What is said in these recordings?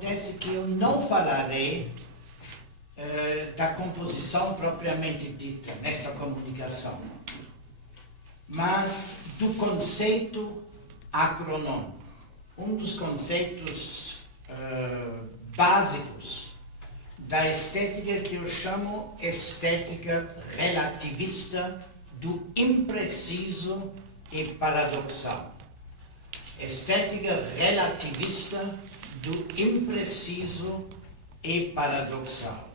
acontece que eu não falarei da composição propriamente dita nessa comunicação, mas do conceito agronômico. Um dos conceitos básicos da estética que eu chamo estética relativista do impreciso e paradoxal. Estética relativista do impreciso e paradoxal.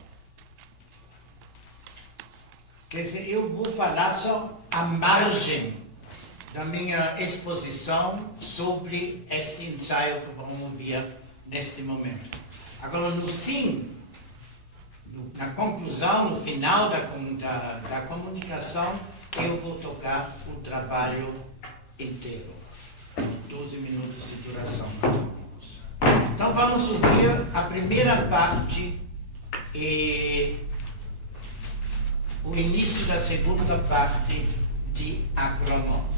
Quer dizer, eu vou falar só à margem da minha exposição sobre este ensaio que vamos ouvir neste momento. Agora, no fim, na conclusão, no final da comunicação, eu vou tocar o trabalho inteiro. 12 minutos de duração, mais ou menos. Então, vamos ouvir a primeira parte e o início da segunda parte de Agronômico.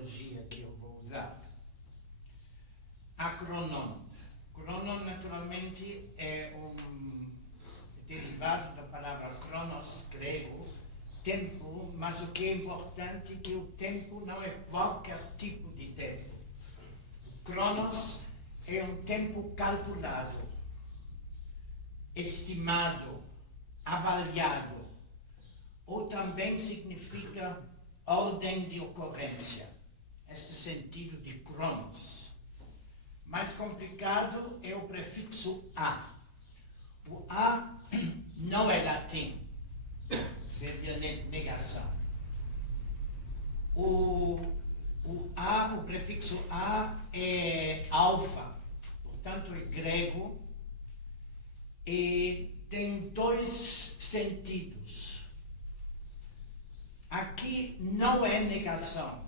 terminologia que eu vou usar. Acronon. Cronon, naturalmente, é derivado da palavra chronos, grego, tempo, mas o que é importante é que o tempo não é qualquer tipo de tempo. Cronos é um tempo calculado, estimado, avaliado, ou também significa ordem de ocorrência, esse sentido de cronos. Mais complicado é o prefixo a. O a não é latim, seria negação. O prefixo a é alfa, portanto é grego, e tem dois sentidos. Aqui não é negação,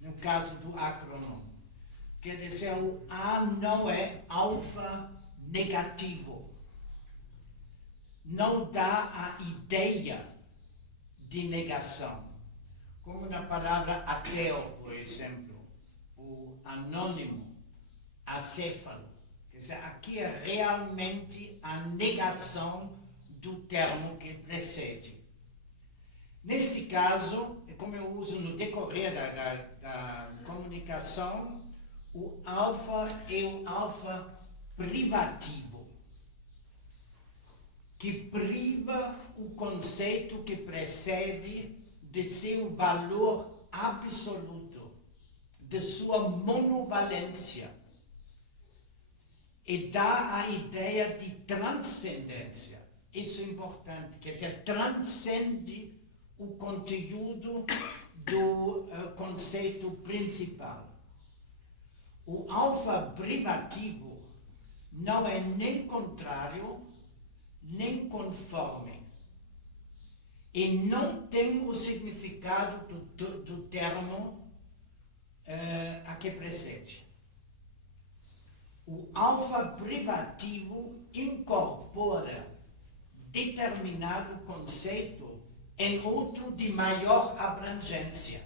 no caso do acronon. Quer dizer, o a não é alfa negativo. Não dá a ideia de negação. Como na palavra ateu, por exemplo, o anônimo, acéfalo. Quer dizer, aqui é realmente a negação do termo que precede. Neste caso, como eu uso no decorrer da comunicação, o alfa é o alfa privativo, que priva o conceito que precede de seu valor absoluto, de sua monovalência, e dá a ideia de transcendência. Isso é importante, quer dizer, transcende o conteúdo do conceito principal. O alfa privativo não é nem contrário, nem conforme. E não tem o significado do termo a que precede. O alfa privativo incorpora determinado conceito em outro de maior abrangência.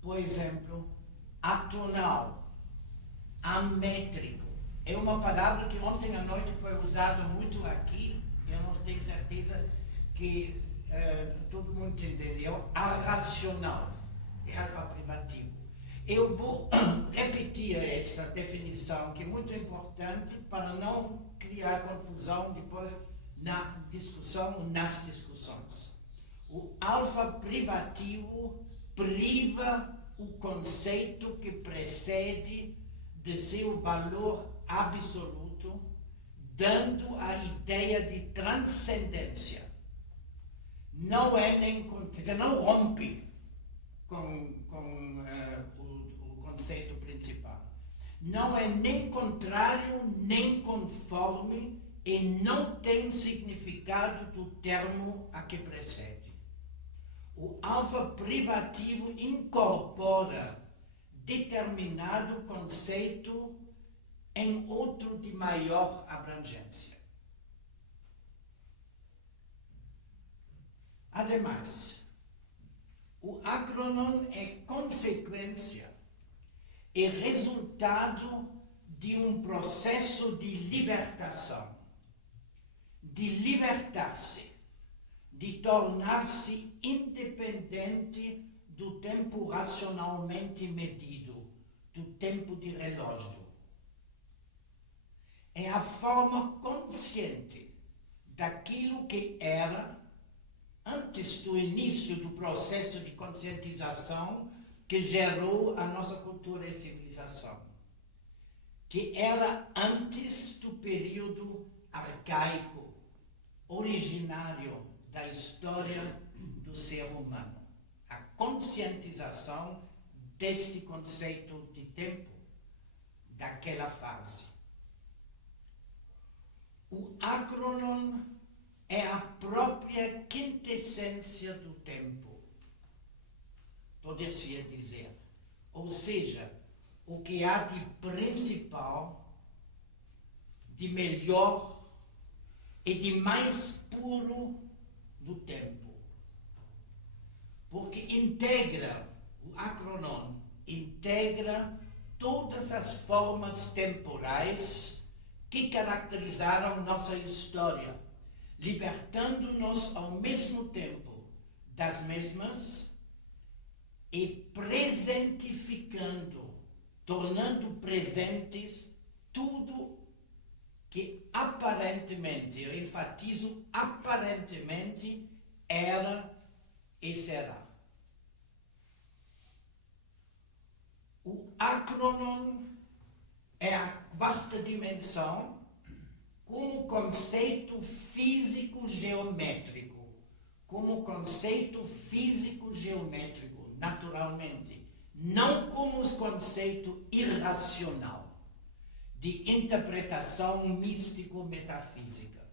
Por exemplo, atonal, amétrico. É uma palavra que ontem à noite foi usada muito aqui, eu não tenho certeza que todo mundo entendeu. Arracional, é alfa privativo. Eu vou repetir esta definição, que é muito importante para não criar confusão depois na discussão ou nas discussões. O alfa privativo priva o conceito que precede de seu valor absoluto, dando a ideia de transcendência. Não é nem, quer dizer, não rompe com o conceito principal. Não é nem contrário, nem conforme, e não tem significado do termo a que precede. O alfa privativo incorpora determinado conceito em outro de maior abrangência. Ademais, o acronon é consequência e resultado de um processo de libertação, de libertar-se, de tornar-se independente do tempo racionalmente medido, do tempo de relógio. É a forma consciente daquilo que era antes do início do processo de conscientização que gerou a nossa cultura e civilização, que era antes do período arcaico, originário da história do ser humano. A conscientização deste conceito de tempo, daquela fase. O acronon é a própria quintessência do tempo, poder-se dizer. Ou seja, o que há de principal, de melhor e de mais puro do tempo. Porque integra O acronon integra todas as formas temporais que caracterizaram nossa história, libertando-nos ao mesmo tempo das mesmas e presentificando, tornando presentes tudo que aparentemente, eu enfatizo aparentemente, era e será. O acronon é a quarta dimensão como conceito físico-geométrico, naturalmente, não como conceito irracional de interpretação místico-metafísica.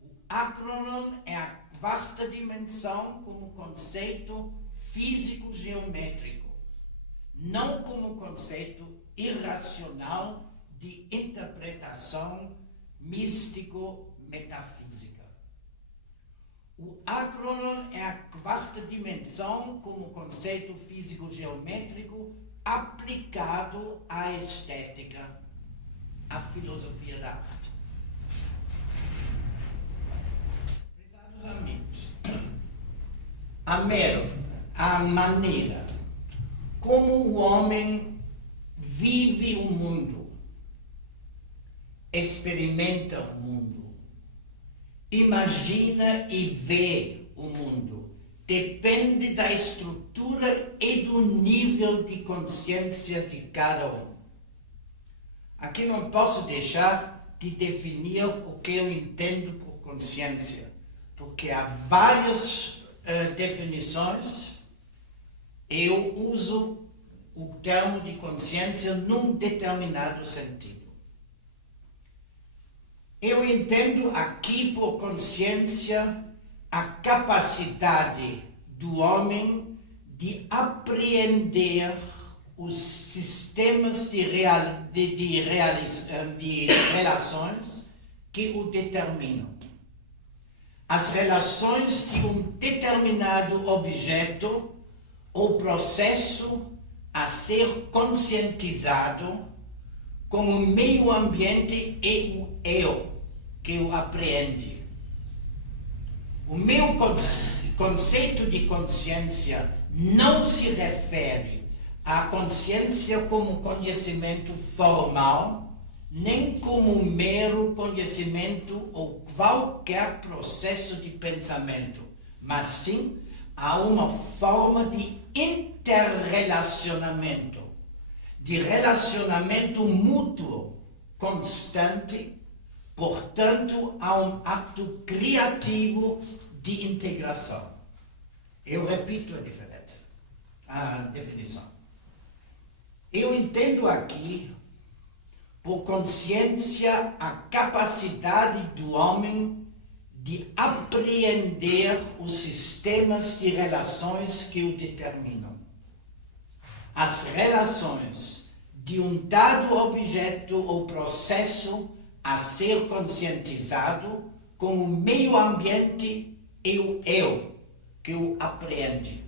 O acronon é a quarta dimensão como conceito físico-geométrico, não como conceito irracional de interpretação místico-metafísica. O acronon é a quarta dimensão como conceito físico-geométrico aplicado à estética, à filosofia da arte. Prezados amigos, a maneira como o homem vive o mundo, experimenta o mundo, imagina e vê o mundo, depende da estrutura e do nível de consciência de cada um. Aqui não posso deixar de definir o que eu entendo por consciência, porque há várias definições. Eu uso o termo de consciência num determinado sentido. Eu entendo aqui por consciência a capacidade do homem de apreender os sistemas de relações que o determinam. As relações de um determinado objeto ou processo a ser conscientizado com o meio ambiente e o eu que o apreende. O meu conceito de consciência não se refere à consciência como conhecimento formal, nem como mero conhecimento ou qualquer processo de pensamento, mas sim a uma forma de interrelacionamento, de relacionamento mútuo, constante, portanto, a um ato criativo de integração. Eu repito a definição. Eu entendo aqui, por consciência, a capacidade do homem de apreender os sistemas de relações que o determinam. As relações de um dado objeto ou processo a ser conscientizado com o meio ambiente e o eu que o apreende.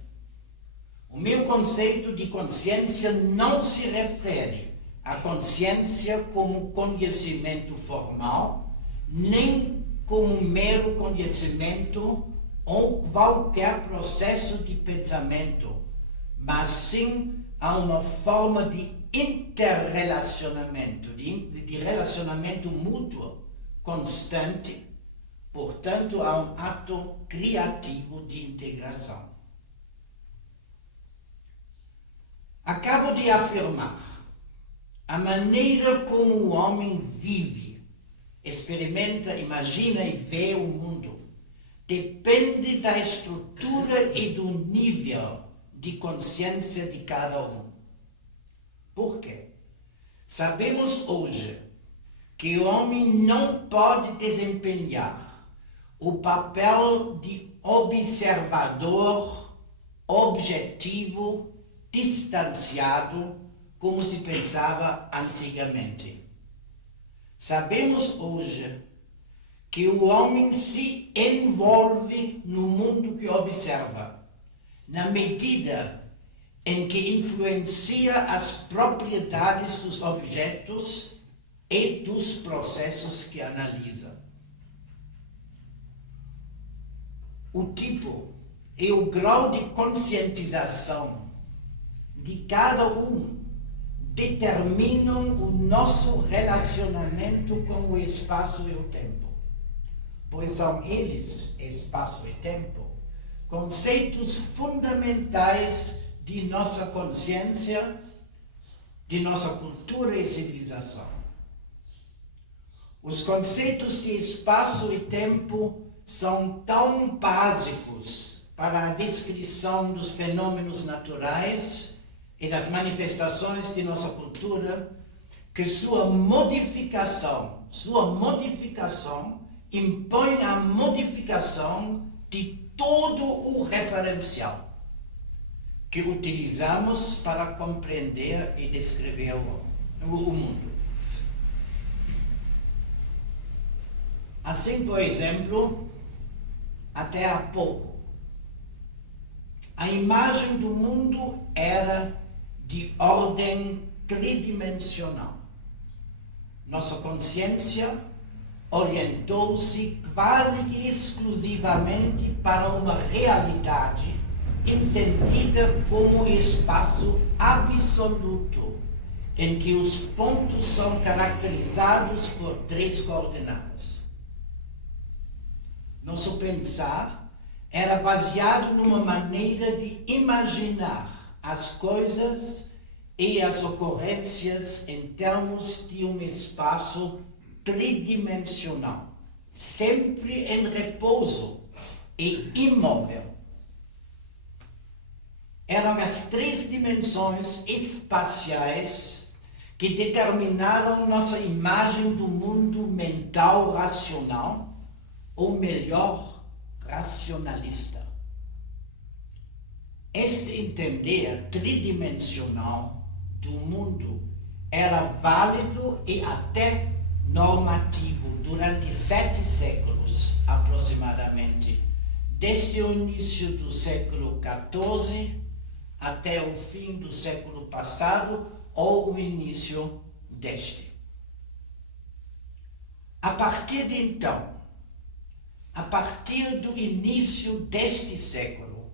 O meu conceito de consciência não se refere à consciência como conhecimento formal, nem como mero conhecimento ou qualquer processo de pensamento, mas sim a uma forma de interrelacionamento, de relacionamento mútuo, constante, portanto, a um ato criativo de integração. Acabo de afirmar, a maneira como o homem vive, experimenta, imagina e vê o mundo, depende da estrutura e do nível de consciência de cada um. Por quê? Sabemos hoje que o homem não pode desempenhar o papel de observador objetivo, distanciado, como se pensava antigamente. Sabemos hoje que o homem se envolve no mundo que observa, na medida em que influencia as propriedades dos objetos e dos processos que analisa. O tipo e o grau de conscientização de cada um determinam o nosso relacionamento com o espaço e o tempo, pois são eles, espaço e tempo, conceitos fundamentais de nossa consciência, de nossa cultura e civilização. Os conceitos de espaço e tempo são tão básicos para a descrição dos fenômenos naturais e das manifestações de nossa cultura que sua modificação impõe a modificação de todo o referencial que utilizamos para compreender e descrever o mundo. Assim, por exemplo, até há pouco, a imagem do mundo era de ordem tridimensional. Nossa consciência orientou-se quase que exclusivamente para uma realidade entendida como espaço absoluto, em que os pontos são caracterizados por 3 coordenadas. Nosso pensar era baseado numa maneira de imaginar as coisas e as ocorrências em termos de um espaço tridimensional, sempre em repouso e imóvel. Eram as 3 dimensões espaciais que determinaram nossa imagem do mundo mental racional, ou melhor, racionalista. Este entender tridimensional do mundo era válido e até normativo durante 7 séculos, aproximadamente, desde o início do século XIV até o fim do século passado ou o início deste. A partir de então, a partir do início deste século,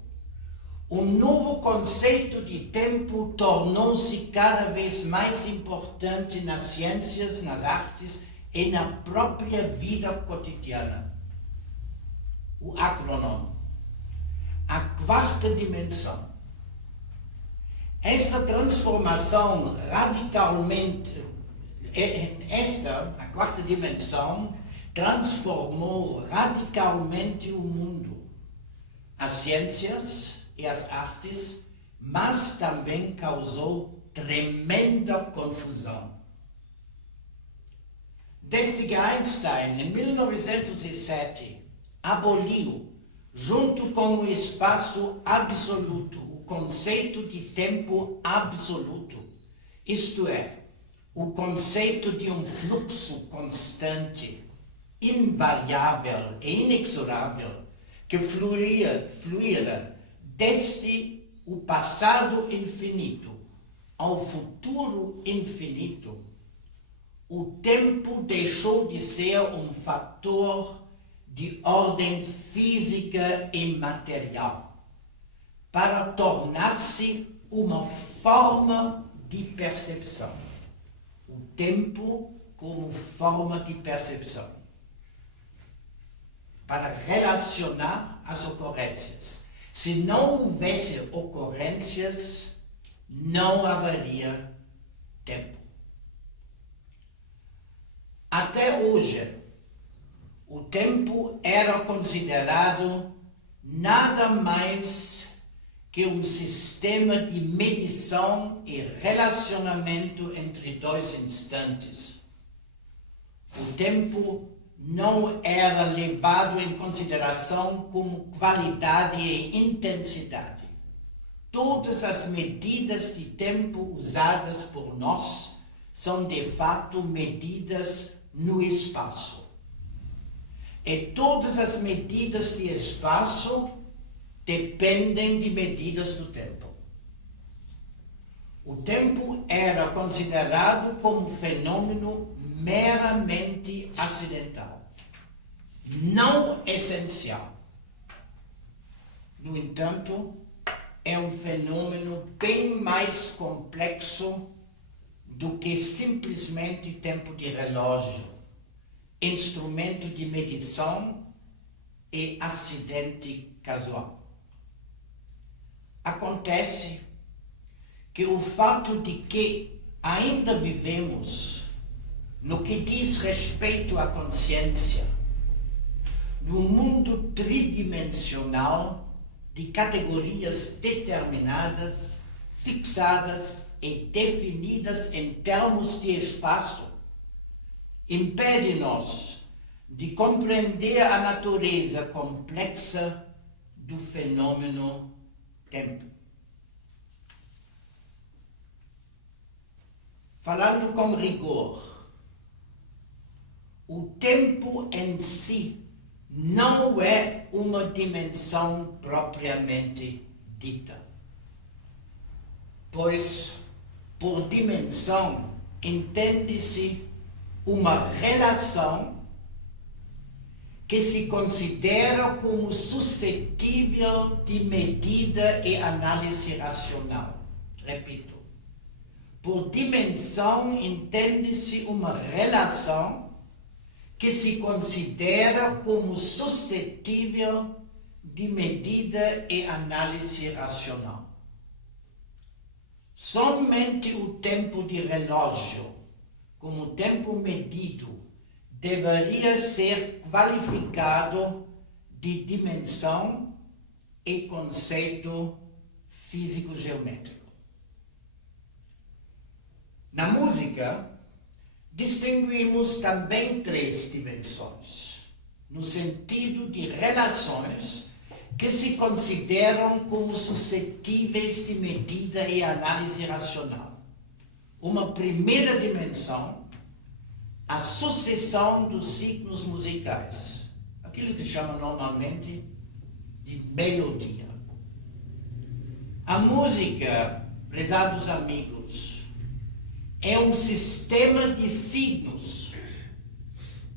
um novo conceito de tempo tornou-se cada vez mais importante nas ciências, nas artes e na própria vida cotidiana. O acrônomo, a 4ª dimensão. Esta transformação radicalmente, a 4ª dimensão, transformou radicalmente o mundo, as ciências e as artes, mas também causou tremenda confusão. Desde que Einstein, em 1907, aboliu, junto com o espaço absoluto, o conceito de tempo absoluto, isto é, o conceito de um fluxo constante, invariável e inexorável, que fluía desde o passado infinito ao futuro infinito. O tempo deixou de ser um fator de ordem física e material para tornar-se uma forma de percepção. O tempo como forma de percepção, para relacionar as ocorrências. Se não houvesse ocorrências, não haveria tempo. Até hoje, o tempo era considerado nada mais que um sistema de medição e relacionamento entre 2 instantes. O tempo não era levado em consideração como qualidade e intensidade. Todas as medidas de tempo usadas por nós são de fato medidas no espaço. E todas as medidas de espaço dependem de medidas do tempo. O tempo era considerado como fenômeno meramente acidental, não essencial. No entanto, é um fenômeno bem mais complexo do que simplesmente tempo de relógio, instrumento de medição e acidente casual. Acontece que o fato de que ainda vivemos, no que diz respeito à consciência, num mundo tridimensional de categorias determinadas, fixadas e definidas em termos de espaço, impede-nos de compreender a natureza complexa do fenômeno tempo. Falando com rigor, o tempo em si não é uma dimensão propriamente dita, pois, por dimensão, entende-se uma relação que se considera como suscetível de medida e análise racional. Repito, por dimensão entende-se uma relação que se considera como suscetível de medida e análise racional. Somente o tempo de relógio, como tempo medido, deveria ser qualificado de dimensão e conceito físico-geométrico. Na música, distinguimos também três dimensões, no sentido de relações que se consideram como suscetíveis de medida e análise racional. Uma primeira dimensão, a sucessão dos signos musicais, aquilo que se chama normalmente de melodia. A música, prezados amigos, é um sistema de signos,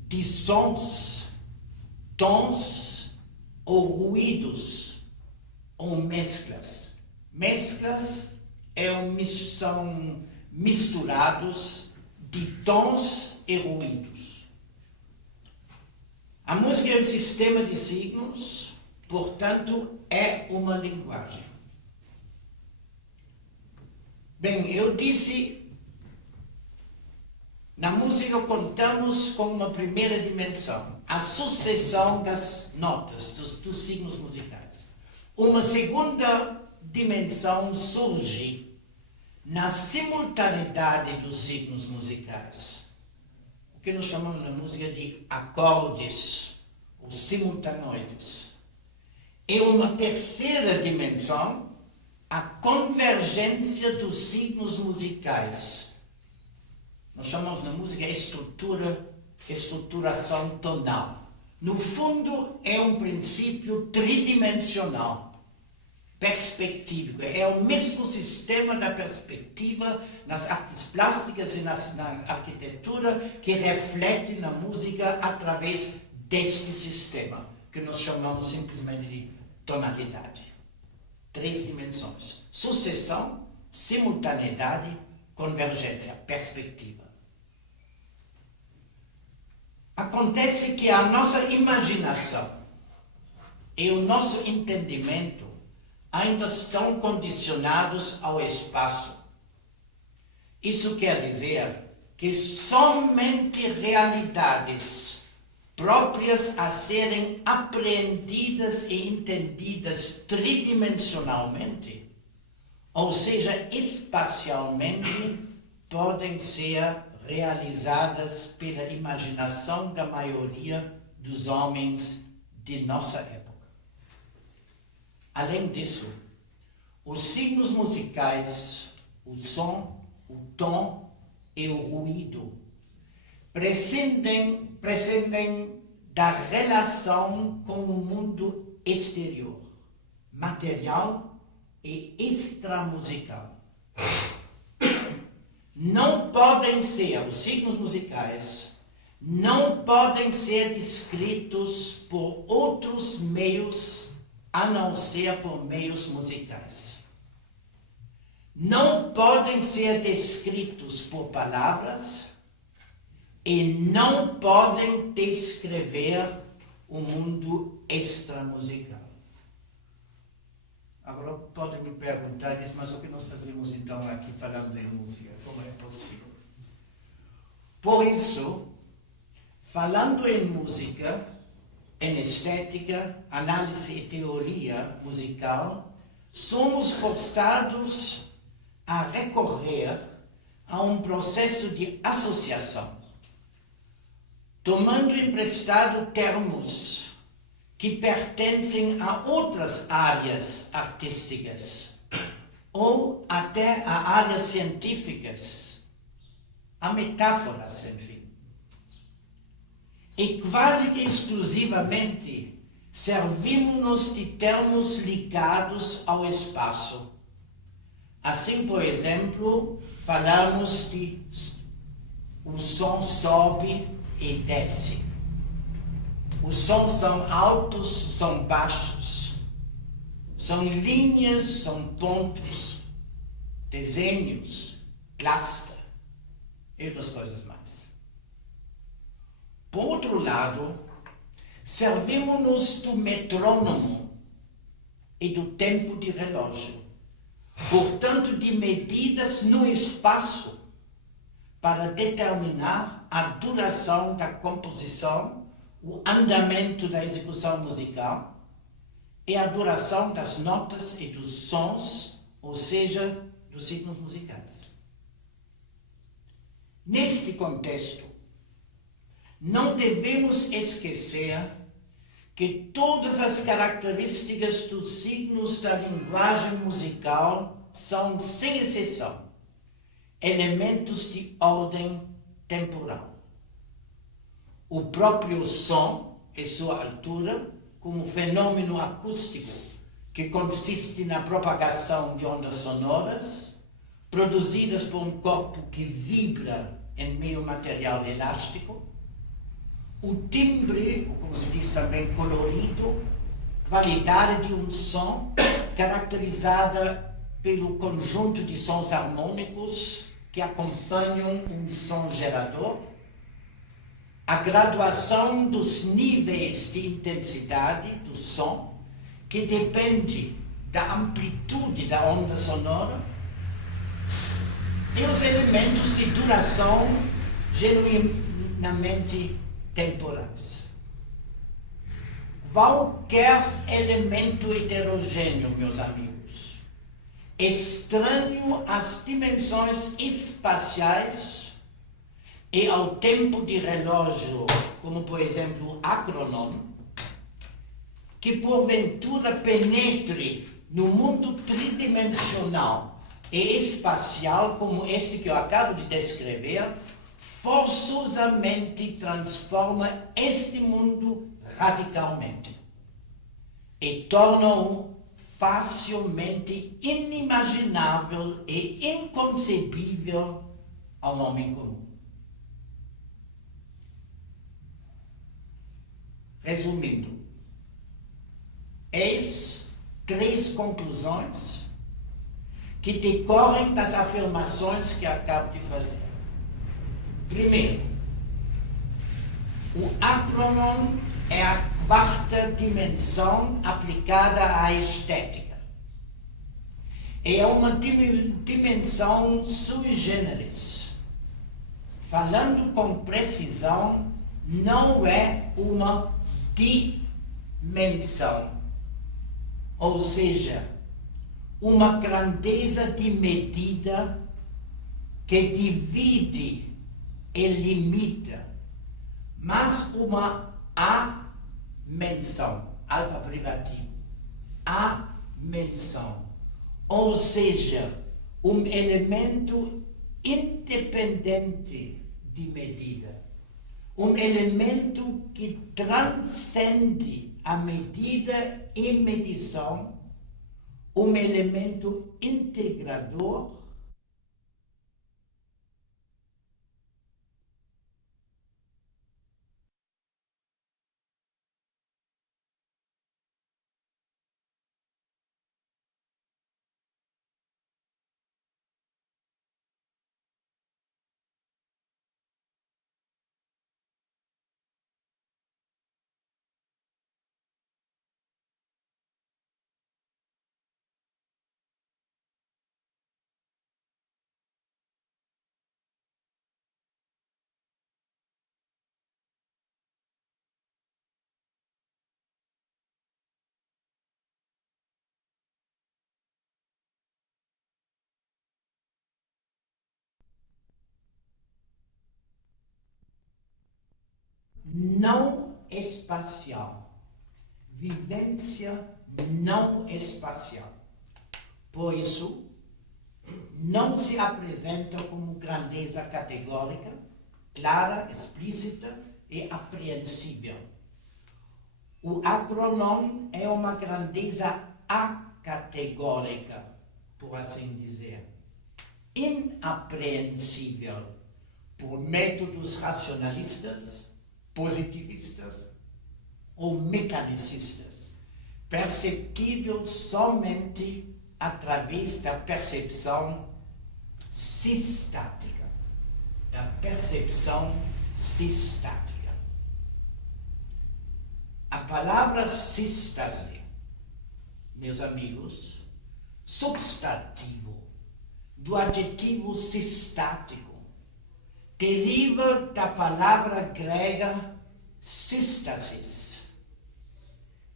de sons, tons ou ruídos, ou mesclas. Mesclas são misturados de tons e ruídos. A música é um sistema de signos, portanto, é uma linguagem. Bem, eu disse, na música contamos com uma primeira dimensão, a sucessão das notas, dos signos musicais. Uma segunda dimensão surge na simultaneidade dos signos musicais, o que nós chamamos na música de acordes, ou simultanoides. E uma terceira dimensão, a convergência dos signos musicais. Nós chamamos na música estruturação tonal. No fundo, é um princípio tridimensional, perspectívico. É o mesmo sistema da perspectiva nas artes plásticas e na arquitetura que reflete na música através deste sistema, que nós chamamos simplesmente de tonalidade. Três dimensões: sucessão, simultaneidade, convergência, perspectiva. Acontece que a nossa imaginação e o nosso entendimento ainda estão condicionados ao espaço. Isso quer dizer que somente realidades próprias a serem apreendidas e entendidas tridimensionalmente, ou seja, espacialmente, podem ser realizadas pela imaginação da maioria dos homens de nossa época. Além disso, os signos musicais, o som, o tom e o ruído prescindem da relação com o mundo exterior, material e extramusical. Não podem ser, os signos musicais, não podem ser descritos por outros meios a não ser por meios musicais. Não podem ser descritos por palavras e não podem descrever o mundo extramusical. Agora podem me perguntar, mas o que nós fazemos então aqui falando em música? Como é possível? Por isso, falando em música, em estética, análise e teoria musical, somos forçados a recorrer a um processo de associação, tomando emprestado termos que pertencem a outras áreas artísticas ou até a áreas científicas, a metáforas, enfim. E quase que exclusivamente servimos-nos de termos ligados ao espaço. Assim, por exemplo, falamos de o som sobe e desce. Os sons são altos, são baixos. São linhas, são pontos, desenhos, plasta e outras coisas mais. Por outro lado, servimos-nos do metrônomo e do tempo de relógio, portanto, de medidas no espaço para determinar a duração da composição, o andamento da execução musical e a duração das notas e dos sons, ou seja, dos signos musicais. Neste contexto, não devemos esquecer que todas as características dos signos da linguagem musical são, sem exceção, elementos de ordem temporal. O próprio som e sua altura, como fenômeno acústico que consiste na propagação de ondas sonoras, produzidas por um corpo que vibra em meio material elástico, o timbre, ou como se diz também colorido, qualidade de um som caracterizada pelo conjunto de sons harmônicos que acompanham um som gerador, a graduação dos níveis de intensidade do som, que depende da amplitude da onda sonora, e os elementos de duração genuinamente temporais. Qualquer elemento heterogêneo, meus amigos, estranho às dimensões espaciais e ao tempo de relógio, como por exemplo o acronon, que porventura penetre no mundo tridimensional e espacial como este que eu acabo de descrever, forçosamente transforma este mundo radicalmente e torna-o facilmente inimaginável e inconcebível ao homem comum. Resumindo, eis 3 conclusões que decorrem das afirmações que acabo de fazer. Primeiro, o acronon é a 4ª dimensão aplicada à estética. É uma dimensão sui generis. Falando com precisão, não é uma dimensão, ou seja, uma grandeza de medida que divide e limita, mas uma amensão, alfa privativo, amensão, ou seja, um elemento independente de medida, um elemento que transcende a medida e medição um elemento integrador não espacial, vivência não espacial. Por isso, não se apresenta como grandeza categórica, clara, explícita e apreensível. O acronome é uma grandeza acategórica, por assim dizer, inapreensível por métodos racionalistas, positivistas ou mecanicistas, perceptível somente através da percepção sistática. Da percepção sistática. A palavra sístase, meus amigos, substantivo do adjetivo sistático, deriva da palavra grega sístasis,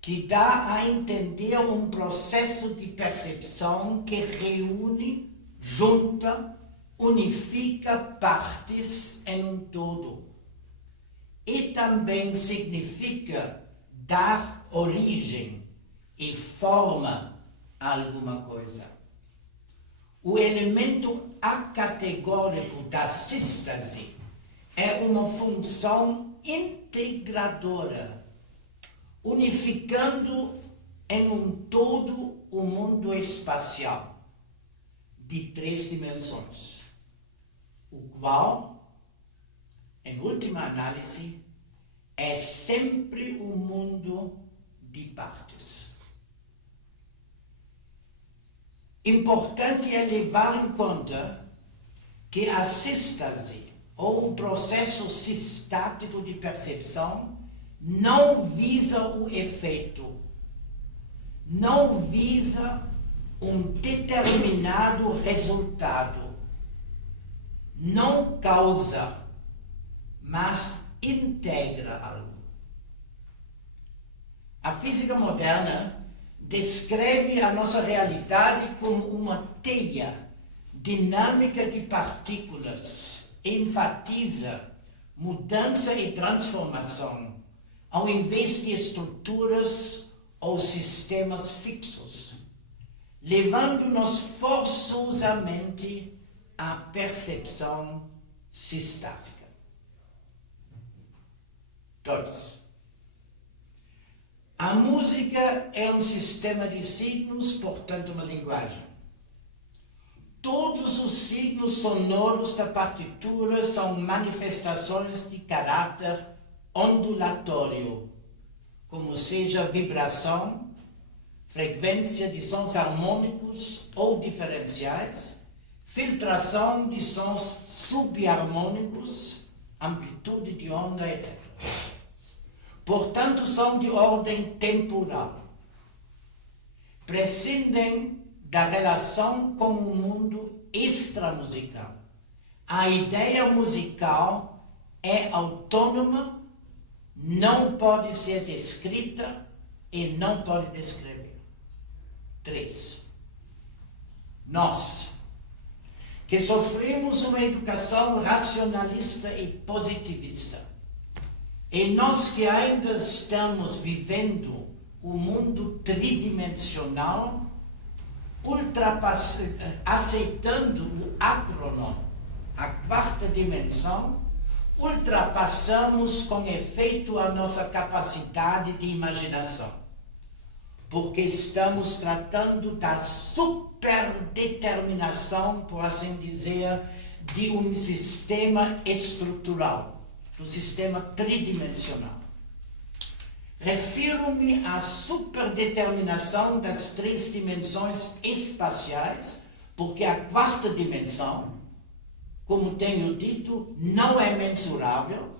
que dá a entender um processo de percepção que reúne, junta, unifica partes em um todo. E também significa dar origem e forma a alguma coisa. O elemento acategórico da sístase é uma função integradora, unificando em um todo o mundo espacial de 3 dimensões, o qual, em última análise, é sempre um mundo de partes. Importante é levar em conta que a sístase, ou o processo sistático de percepção, não visa o efeito, não visa um determinado resultado, não causa, mas integra algo. A física moderna descreve a nossa realidade como uma teia dinâmica de partículas, enfatiza mudança e transformação, ao invés de estruturas ou sistemas fixos, levando-nos forçosamente à percepção sistática. 2. A música é um sistema de signos, portanto uma linguagem. Todos os signos sonoros da partitura são manifestações de caráter ondulatório, como seja vibração, frequência de sons harmônicos ou diferenciais, filtração de sons subharmônicos, amplitude de onda, etc. Portanto, são de ordem temporal. Prescindem da relação com o mundo extramusical. A ideia musical é autônoma, não pode ser descrita e não pode descrever. 3. Nós, que sofremos uma educação racionalista e positivista, e nós que ainda estamos vivendo o mundo tridimensional, aceitando o acronome, a 4ª dimensão, ultrapassamos com efeito a nossa capacidade de imaginação. porque estamos tratando da superdeterminação, por assim dizer, de um sistema estrutural, do sistema tridimensional. Refiro-me à superdeterminação das três dimensões espaciais, porque a quarta dimensão, como tenho dito, não é mensurável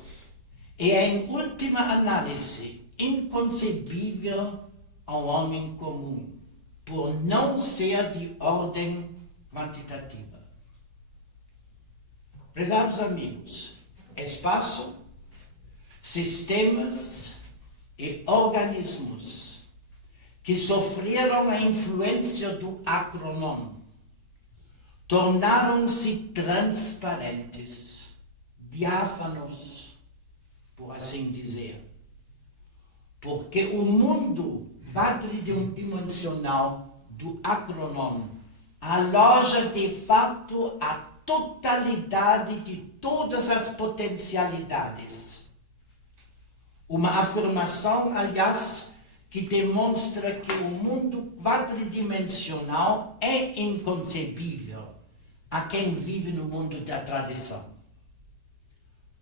e é, em última análise, inconcebível ao homem comum, por não ser de ordem quantitativa. Prezados amigos, espaço, sistemas e organismos que sofreram a influência do acronon tornaram-se transparentes, diáfanos, por assim dizer, porque o mundo quadridimensional do acronon aloja de fato a totalidade de todas as potencialidades. Uma afirmação, aliás, que demonstra que o mundo quadridimensional é inconcebível a quem vive no mundo da tradição.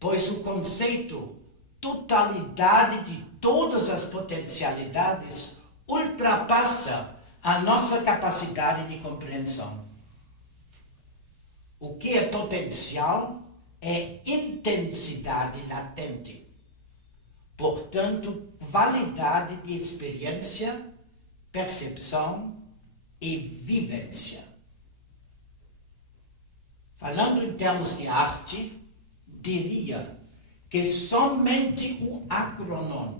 Pois o conceito totalidade de todas as potencialidades ultrapassa a nossa capacidade de compreensão. O que é potencial é intensidade latente. Portanto, qualidade de experiência, percepção e vivência. Falando em termos de arte, diria que somente o acronon,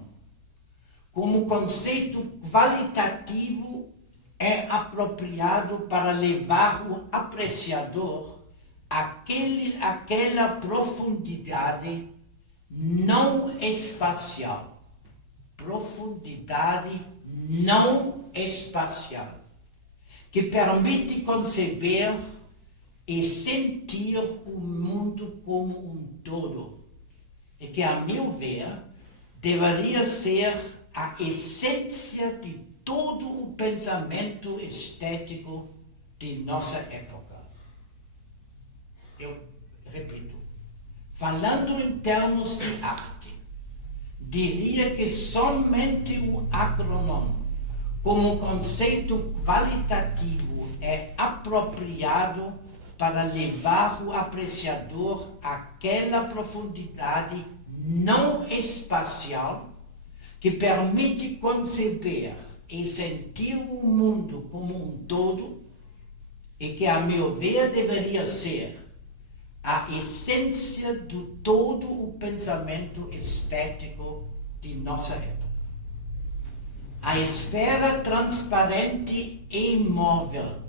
como conceito qualitativo, é apropriado para levar o apreciador àquela profundidade não espacial. Profundidade não espacial, que permite conceber e sentir o mundo como um todo, e que, a meu ver, deveria ser a essência de todo o pensamento estético de nossa época. Eu repito, falando em termos de arte, diria que somente o acronon, como conceito qualitativo, é apropriado para levar o apreciador àquela profundidade não espacial que permite conceber e sentir o mundo como um todo e que, a meu ver, deveria ser a essência de todo o pensamento estético de nossa época. A esfera transparente e imóvel,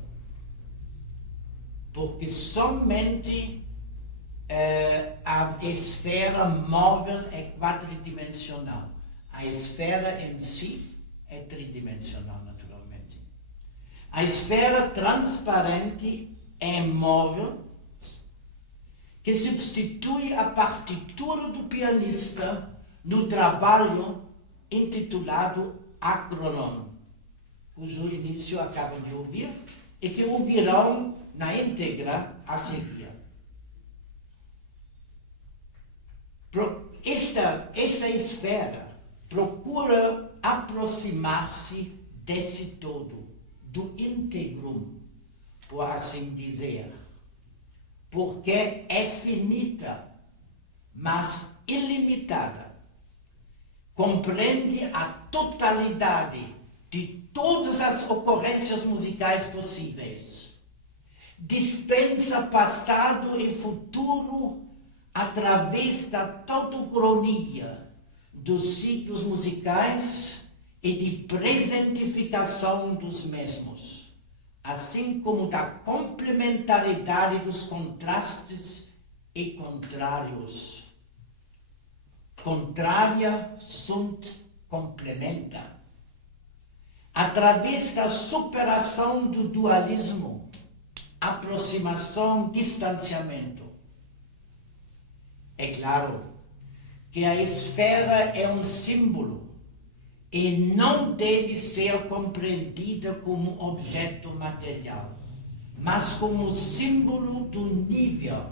porque somente a esfera móvel é quadridimensional. A esfera em si é tridimensional, naturalmente. A esfera transparente é móvel, que substitui a partitura do pianista no trabalho intitulado Acronon, cujo início acabam de ouvir e que ouvirão na íntegra a seguir. Esta esfera procura aproximar-se desse todo, do íntegrum, por assim dizer, porque é finita, mas ilimitada. Compreende a totalidade de todas as ocorrências musicais possíveis. Dispensa passado e futuro através da totocronia dos ciclos musicais e de presentificação dos mesmos, assim como da complementaridade dos contrastes e contrários. Contrária sunt complementa. Através da superação do dualismo, aproximação, distanciamento. É claro que a esfera é um símbolo e não deve ser compreendida como objeto material, mas como símbolo do nível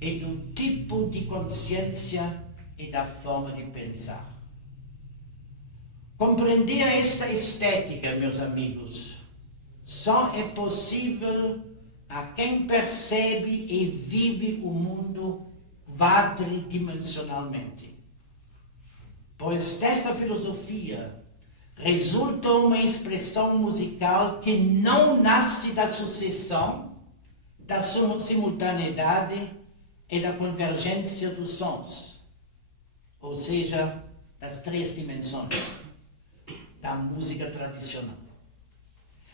e do tipo de consciência e da forma de pensar. Compreender esta estética, meus amigos, só é possível a quem percebe e vive o mundo quadridimensionalmente. Pois desta filosofia resulta uma expressão musical que não nasce da sucessão, da simultaneidade e da convergência dos sons, ou seja, das três dimensões da música tradicional,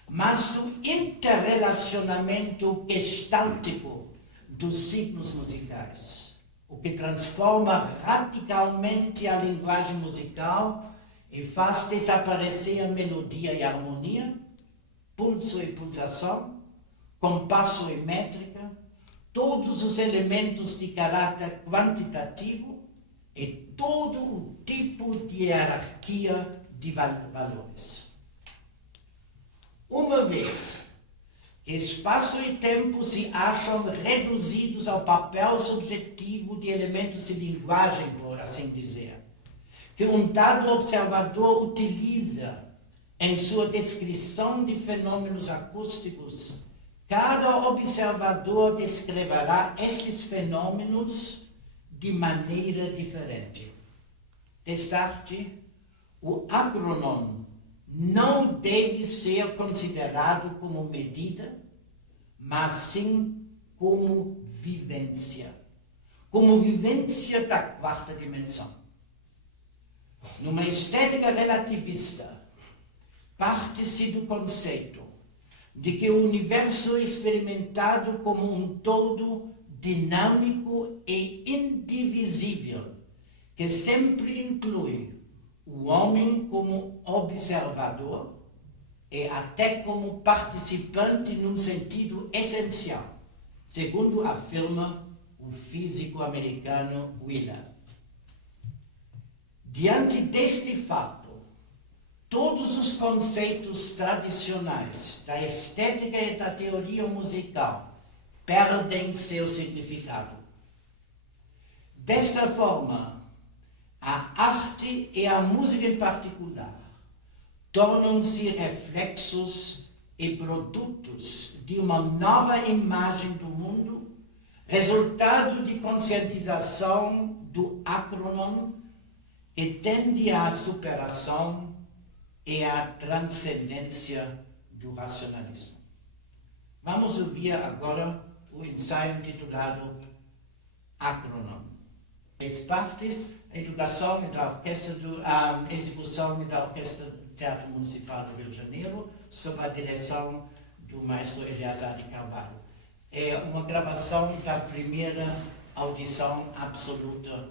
mas do interrelacionamento gestáltico dos signos musicais, o que transforma radicalmente a linguagem musical e faz desaparecer a melodia e a harmonia, pulso e pulsação, compasso e métrica, todos os elementos de caráter quantitativo e todo o tipo de hierarquia de valores. Uma vez que espaço e tempo se acham reduzidos ao papel subjetivo de elementos de linguagem, por assim dizer, que um dado observador utiliza em sua descrição de fenômenos acústicos, cada observador descreverá esses fenômenos de maneira diferente. Destarte, o agrônomo não deve ser considerado como medida, mas sim como vivência da quarta dimensão. Numa estética relativista, parte-se do conceito de que o universo é experimentado como um todo dinâmico e indivisível, que sempre inclui o homem como observador e até como participante num sentido essencial, segundo afirma o físico americano Wheeler. Diante deste fato, todos os conceitos tradicionais da estética e da teoria musical perdem seu significado. Desta forma, a arte e a música em particular tornam-se reflexos e produtos de uma nova imagem do mundo, resultado de conscientização do acrônomo que tende à superação e à transcendência do racionalismo. Vamos ouvir agora o ensaio intitulado Acrônomo. As partes, a educação da orquestra, a execução da Orquestra do Teatro Municipal do Rio de Janeiro, sob a direção do maestro Eleazar de Carvalho. É uma gravação da primeira audição absoluta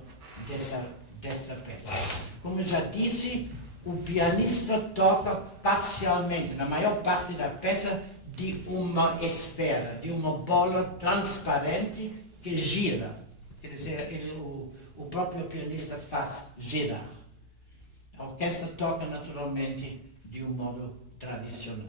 desta peça. Como eu já disse, o pianista toca parcialmente, na maior parte da peça, de uma esfera, de uma bola transparente que gira. Quer dizer, o próprio pianista faz girar. A orquestra toca naturalmente de um modo tradicional.